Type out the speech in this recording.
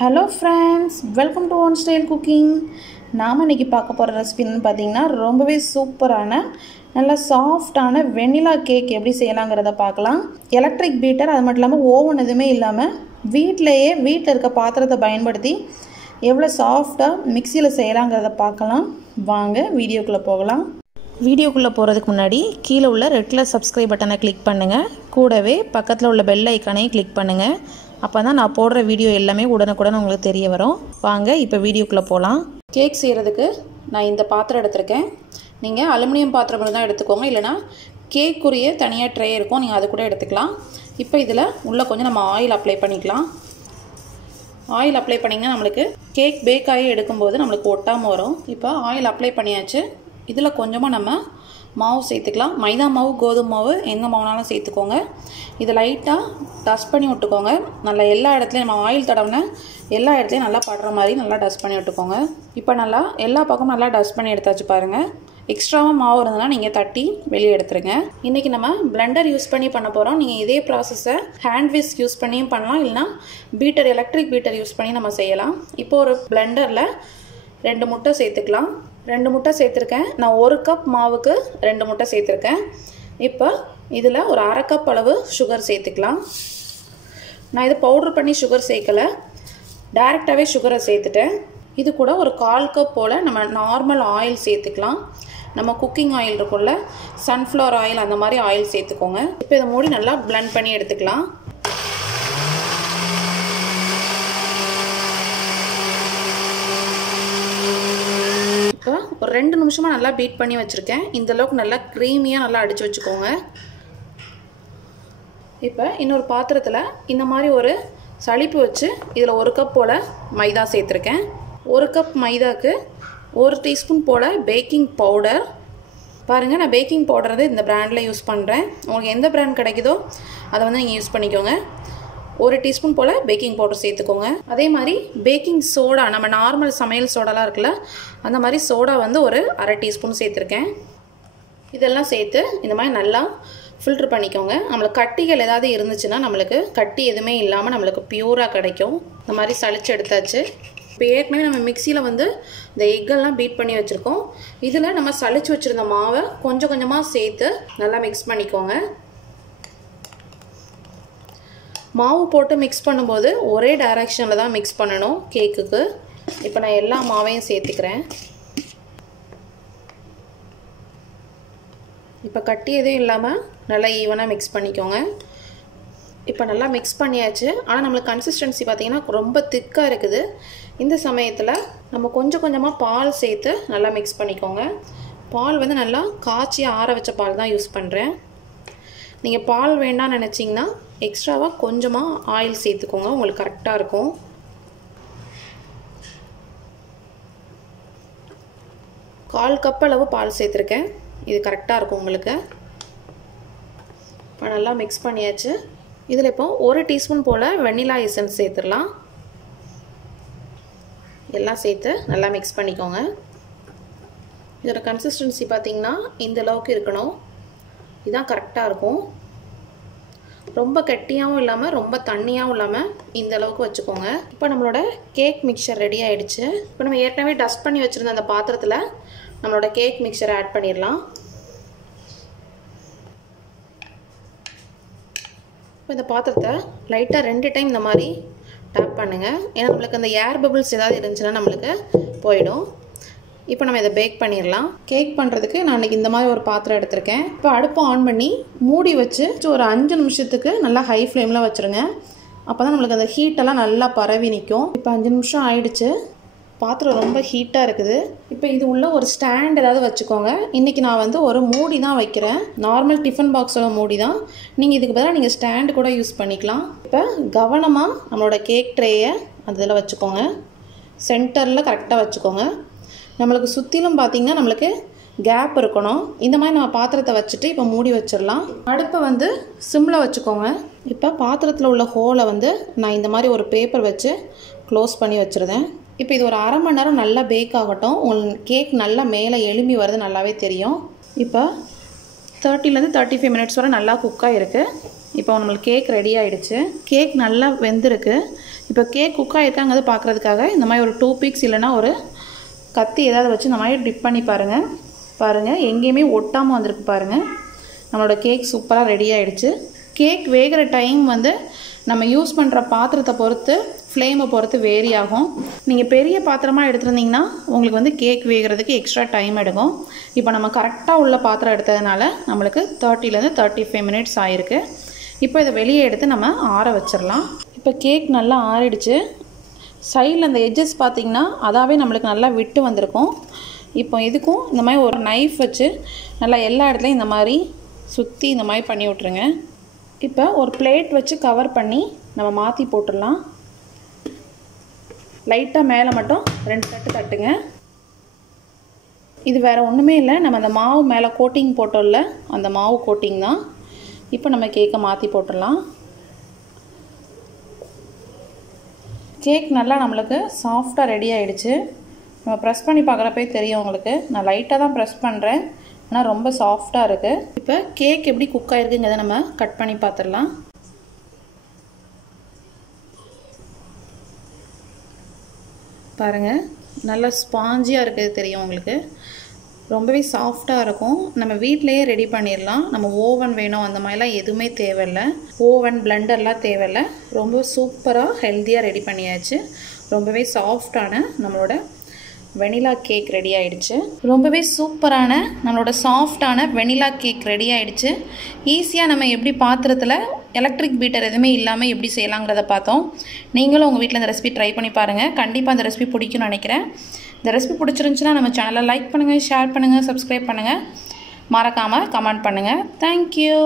Hello friends, welcome to One Style Cooking. நாம இன்னைக்கு பார்க்க போற ரெசிபின்னு பாத்தீங்கன்னா ரொம்பவே சூப்பரான நல்ல சாஃப்ட்டான வெனிலா கேக் எப்படி செய்யலாம்ங்கறத பார்க்கலாம். எலக்ட்ரிக் பீட்டர் அது மட்டும் இல்லாம ஓவன் எதுமே இல்லாம வீட்ல இருக்க பாத்திரத்தை பயன்படுத்தி எவ்வளவு சாஃப்ட்டா மிக்ஸில செய்யலாம்ங்கறத பார்க்கலாம். வாங்க வீடியோக்குள்ள போகலாம். வீடியோக்குள்ள போறதுக்கு முன்னாடி கீழ உள்ள ரெட் கலர் subscribe பட்டனை கிளிக் பண்ணுங்க. கூடவே பக்கத்துல உள்ள பெல் ஐகானையும் கிளிக் பண்ணுங்க. அப்பதான் நான் போடுற வீடியோ எல்லாமே உடனுக்குடன் உங்களுக்கு தெரிய வரும். வாங்க இப்போ வீடியோக்குள்ள போலாம். கேக் செய்யறதுக்கு நான் இந்த பாத்திரம் எடுத்துர்க்கேன். நீங்க அலுமினியம் பாத்திரம் மட்டும் தான் எடுத்துக்கோங்க. இல்லனா கேக் உரிய தனியா ட்ரே இருக்கும். நீங்க அது கூட எடுத்துக்கலாம். இப்போ இதல உள்ள கொஞ்சம் நம்ம ஆயில் அப்ளை பண்ணிக்கலாம். ஆயில் அப்ளை பண்ணீங்கன்னா நமக்கு கேக் பேக் ஆகி எடுக்கும்போது நமக்கு ஒட்டாம வரும். இப்போ ஆயில் அப்ளை பண்ணியாச்சு. இதல கொஞ்சமா நம்ம மாவு சேர்த்துக்கலாம். மைதா மாவு, கோதுமை மாவு எந்த மாவுனாலும் சேர்த்துக்கோங்க. இத லைட்டா டஸ்ட் பண்ணி விட்டுக்கோங்க. நல்லா எல்லா இடத்துலயும் நம்ம ஆயில் தடவன எல்லா இடத்துலயும் நல்லா படுற மாதிரி நல்லா டஸ்ட் பண்ணி விட்டுக்கோங்க. இப்போ நல்லா எல்லா பக்கமும் நல்லா டஸ்ட் பண்ணி எடுத்தாச்சு பாருங்க. எக்ஸ்ட்ராவா மாவு இருந்தனா நீங்க தட்டி வெளிய எடுத்துருங்க. இன்னைக்கு நம்ம blender யூஸ் பண்ணி பண்ண போறோம். நீங்க இதே process-ஐ hand whisk யூஸ் பண்ணியும் பண்ணலாம். இல்லனா பீட்டர் எலக்ட்ரிக் பீட்டர் யூஸ் பண்ணி நம்ம செய்யலாம். இப்போ ஒரு blenderல 2 முட்டை சேர்த்துக்கலாம். 2 முட்டை சேர்த்திருக்கேன். நான் 1 கப் மாவுக்கு 2 முட்டை சேர்த்திருக்கேன். இப்போ இதுல ஒரு 1/2 கப் அளவு சுகர் சேர்த்துக்கலாம். நான் இது பவுடர் பண்ணி சுகர் சேர்க்கல. டைரக்டாவே சுகரை சேர்த்துட்டேன். இது கூட ஒரு 1/4 கப் போல நம்ம நார்மல் ஆயில் சேர்த்துக்கலாம். நம்ம குக்கிங் ஆயில் இருக்கும்ல, sunflower ஆயில் அந்த மாதிரி ஆயில் சேர்த்துக்கோங்க. இப்போ இத மூடி நல்லா blend பண்ணி எடுத்துக்கலாம். இப்போ ஒரு 2 நிமிஷமா நல்லா பீட் பண்ணி வச்சிருக்கேன். இந்த அளவுக்கு நல்லா க்ரீமியா நல்லா அடிச்சு வச்சுக்கோங்க. இப்போ இன்னொரு பாத்திரத்துல இந்த மாதிரி ஒரு சளிப்பு வச்சு இதுல 1 கப் போல மைதா சேர்த்திருக்கேன். 1 கப் மைதாக்கு 1 டீஸ்பூன் போல பேக்கிங் பவுடர். பாருங்க நான் பேக்கிங் பவுடர் வந்து இந்த பிராண்ட்ல யூஸ் பண்றேன். உங்களுக்கு எந்த பிராண்ட் கிடைக்குதோ அதை வந்து நீங்க யூஸ் பண்ணிக்கோங்க. 1 டீஸ்பூன் போல பேக்கிங் பவுடர் சேர்த்துக்கோங்க. அதே மாதிரி பேக்கிங் சோடா, நம்ம நார்மல் சமையல் சோடாலாம் இருக்குல்ல, அந்த மாதிரி சோடா வந்து ஒரு 1/2 டீஸ்பூன் சேர்த்திருக்கேன். இதெல்லாம் சேர்த்து இந்த மாதிரி நல்லா ஃபில்டர் பண்ணிக்கோங்க. நமக்கு கட்டிகள் ஏதாவது இருந்துச்சுன்னா நமக்கு கட்டி எதுவுமே இல்லாம நமக்கு பியூரா கிடைக்கும். இந்த மாதிரி சலிச்சு எடுத்தாச்சு. இப்போ ஏற்கனவே நம்ம மிக்ஸில வந்து இந்த எக்கெல்லாம் பீட் பண்ணி வச்சிருக்கோம். இதுல நம்ம சலிச்சு வச்சிருந்த மாவை கொஞ்சம் கொஞ்சமா சேர்த்து நல்லா மிக்ஸ் பண்ணிக்கோங்க. மாவு போட்டு மிக்ஸ் பண்ணும்போது ஒரே டைரக்ஷன்ல தான் மிக்ஸ் பண்ணணும் கேக்குக்கு. இப்போ நான் எல்லா மாவையும் சேர்த்துக்கிறேன். இப்போ கட்டி எதுவும் இல்லாம நல்லா ஈவனா மிக்ஸ் பண்ணிக்கோங்க. இப்போ நல்லா மிக்ஸ் பண்ணியாச்சு. ஆனா நமக்கு கன்சிஸ்டன்சி பாத்தீங்கன்னா ரொம்ப திக்கா இருக்குது. இந்த சமயத்துல நம்ம கொஞ்சம் கொஞ்சமா பால் சேர்த்து நல்லா மிக்ஸ் பண்ணிக்கோங்க. பால் வந்து நல்லா காய்ச்சி ஆற வச்ச பால் தான் யூஸ் பண்றேன். நீங்க பால் வேண்டாம்னு நினைச்சீங்கன்னா எக்ஸ்ட்ராவா கொஞ்சமா ஆயில் சேர்த்துக்கோங்க. உங்களுக்கு கரெக்ட்டா இருக்கும். கால் கப் அளவு பால் சேர்த்திருக்கேன். இது கரெக்ட்டா இருக்கும் உங்களுக்கு. இப்போ நல்லா மிக்ஸ் பண்ணியாச்சு. இதுல இப்போ 1 டீஸ்பூன் போல வெனிலா எசன்ஸ் சேர்த்துறலாம். எல்லாம் சேர்த்து நல்லா மிக்ஸ் பண்ணிக்கோங்க. இதோட கன்சிஸ்டன்சி பாத்தீங்கன்னா இந்த அளவுக்கு இருக்கணும். இதான் கரெக்ட்டா இருக்கும். ரொம்ப கட்டியாவும் இல்லாம ரொம்ப தண்ணியாவும் இல்லாம இந்த அளவுக்கு வச்சுக்கோங்க. இப்போ நம்மளோட கேக் மிக்சர் ரெடி ஆயிடுச்சு. இப்போ நம்ம ஏற்கனவே டஸ்ட் பண்ணி வச்சிருந்த அந்த பாத்திரத்துல நம்மளோட கேக் மிக்சரை ஆட் பண்ணிரலாம். இப்போ இந்த பாத்திரத்தை லைட்டா 2 டைம் இந்த மாதிரி டேப் பண்ணுங்க. ஏன்னா நமக்கு அந்த ஏர் பபிள்ஸ் ஏதாவது இருந்துச்சுன்னா நமக்கு போய்டும். இப்போ நம்ம இதை பேக் பண்ணிரலாம். கேக் பண்றதுக்கு நான் இன்னைக்கு இந்த மாதிரி ஒரு பாத்திரம் எடுத்துர்க்கேன். இப்போ அடுப்பு ஆன் பண்ணி மூடி வச்சு ஒரு 5 நிமிஷத்துக்கு நல்லா ஹை ஃப்ளேம்ல வச்சிருங்க. அப்பதான் நமக்கு அந்த ஹீட் எல்லாம் நல்லா பரவி நிக்கும். இப்போ 5 நிமிஷம் ஆயிடுச்சு. பாத்திரம் ரொம்ப ஹீட்டா இருக்குது. இப்போ இது உள்ள ஒரு ஸ்டாண்ட் ஏதாவது வச்சுக்கோங்க. இன்னைக்கு நான் வந்து ஒரு மூடி தான் வைக்கிறேன். நார்மல் டிஃபன் பாக்ஸோட மூடி தான். நீங்க இதுக்கு பதிலா நீங்க ஸ்டாண்ட் கூட யூஸ் பண்ணிக்கலாம். இப்போ கவனமா நம்மளோட கேக் ட்ரேயை அதுல வச்சுக்கோங்க. சென்டர்ல கரெக்ட்டா வச்சுக்கோங்க. நமக்கு சுத்திலும் பாத்தீங்கன்னா நமக்கு கேப் இருக்கணும். இந்த மாதிரி நம்ம பாத்திரத்தை வச்சுட்டு இப்போ மூடி வச்சிரலாம். அடுப்பை வந்து சிம்ல வச்சுக்கோங்க. இப்போ பாத்திரத்துல உள்ள ஹோலை வந்து நான் இந்த மாதிரி ஒரு பேப்பர் வச்சு க்ளோஸ் பண்ணி வச்சிருந்தேன். இப்போ இது ஒரு 1/2 மணி நேரம் நல்லா பேக் ஆகட்டும். உங்களுக்கு கேக் நல்லா மேலே எழும்பி வருது நல்லாவே தெரியும். இப்போ 30 ல இருந்து 35 மினிட்ஸ் வரை நல்லா குக் ஆயிருக்கு. இப்போ நம்மளுக்கு கேக் ரெடி ஆயிடுச்சு. கேக் நல்லா வெந்திருக்கு. இப்போ கேக் குக் ஆகிருக்காங்கிறது பார்க்குறதுக்காக இந்த மாதிரி ஒரு டூ பிக்ஸ் இல்லைனா ஒரு கத்தி ஏதாவது வச்சு இந்த மாதிரி டிப் பண்ணி பாருங்கள் எங்கேயுமே ஒட்டாமல் வந்திருக்கு பாருங்கள். நம்மளோட கேக் சூப்பராக ரெடி ஆகிடுச்சு. கேக் வேகிற டைம் வந்து நம்ம யூஸ் பண்ணுற பாத்திரத்தை பொறுத்து ஃப்ளேமை பொறுத்து வேரி ஆகும். நீங்கள் பெரிய பாத்திரமாக எடுத்துருந்தீங்கன்னா உங்களுக்கு வந்து கேக் வேகிறதுக்கு எக்ஸ்ட்ரா டைம் எடுக்கும். இப்போ நம்ம கரெக்டாக உள்ள பாத்திரம் எடுத்ததுனால நம்மளுக்கு 30லேருந்து 35 மினிட்ஸ் ஆகிருக்கு. இப்போ இதை வெளியே எடுத்து நம்ம ஆற வச்சிடலாம். இப்போ கேக் நல்லா ஆறிடுச்சு. சைடில் அந்த எட்ஜஸ் பார்த்திங்கன்னா அதாவே நம்மளுக்கு நல்லா விட்டு வந்திருக்கும். இப்போ இதுக்கும் இந்த மாதிரி ஒரு நைஃப் வச்சு நல்லா எல்லா இடத்துலையும் இந்த மாதிரி சுற்றி இந்த மாதிரி பண்ணி விட்ருங்க. இப்போ ஒரு பிளேட் வச்சு கவர் பண்ணி நம்ம மாற்றி போட்டுடலாம். லைட்டாக மேலே மட்டும் 2 தட்டு தட்டுங்க. இது வேறு ஒன்றுமே இல்லை, நம்ம அந்த மாவு மேலே கோட்டிங் போட்டோம்ல அந்த மாவு கோட்டிங் தான். இப்போ நம்ம கேக்கை மாற்றி போட்டுடலாம். கேக் நல்லா நம்மளுக்கு சாஃப்டாக ரெடி ஆகிடுச்சு. நம்ம ப்ரெஸ் பண்ணி பார்க்குறப்பே தெரியும் உங்களுக்கு. நான் லைட்டாக தான் ப்ரெஸ் பண்ணுறேன், ஆனால் ரொம்ப சாஃப்டாக இருக்குது. இப்போ கேக் எப்படி குக் ஆகிருக்குங்கிறத நம்ம கட் பண்ணி பார்த்துடலாம். பாருங்கள் நல்லா ஸ்பாஞ்சியாக இருக்குது தெரியும் உங்களுக்கு. ரொம்பவே சாஃப்டாக இருக்கும். நம்ம வீட்டிலையே ரெடி பண்ணிடலாம். நம்ம ஓவன் வேணும் அந்த மாதிரிலாம் எதுவுமே தேவையில்லை. ஓவன் பிளெண்டர்லாம் தேவையில்லை. ரொம்ப சூப்பராக ஹெல்த்தியாக ரெடி பண்ணியாச்சு. ரொம்பவே சாஃப்டான நம்மளோட வெனிலா கேக் ரெடி ஆகிடுச்சு. ரொம்பவே சூப்பரான நம்மளோட சாஃப்டான வெனிலா கேக் ரெடி ஆகிடுச்சு. ஈஸியாக நம்ம எப்படி பாத்திரத்தில் எலக்ட்ரிக் பீட்டர் எதுவுமே இல்லாமல் எப்படி செய்யலாங்கிறத பார்த்தோம். நீங்களும் உங்கள் வீட்டில் இந்த ரெசிபி ட்ரை பண்ணி பாருங்கள். கண்டிப்பாக அந்த ரெசிபி பிடிக்கும்னு நினைக்கிறேன். இந்த ரெசிபி பிடிச்சிருந்துச்சுன்னா நம்ம சேனலை லைக் பண்ணுங்கள், ஷேர் பண்ணுங்கள், சப்ஸ்கிரைப் பண்ணுங்கள், மறக்காமல் கமெண்ட் பண்ணுங்கள். தேங்க்யூ.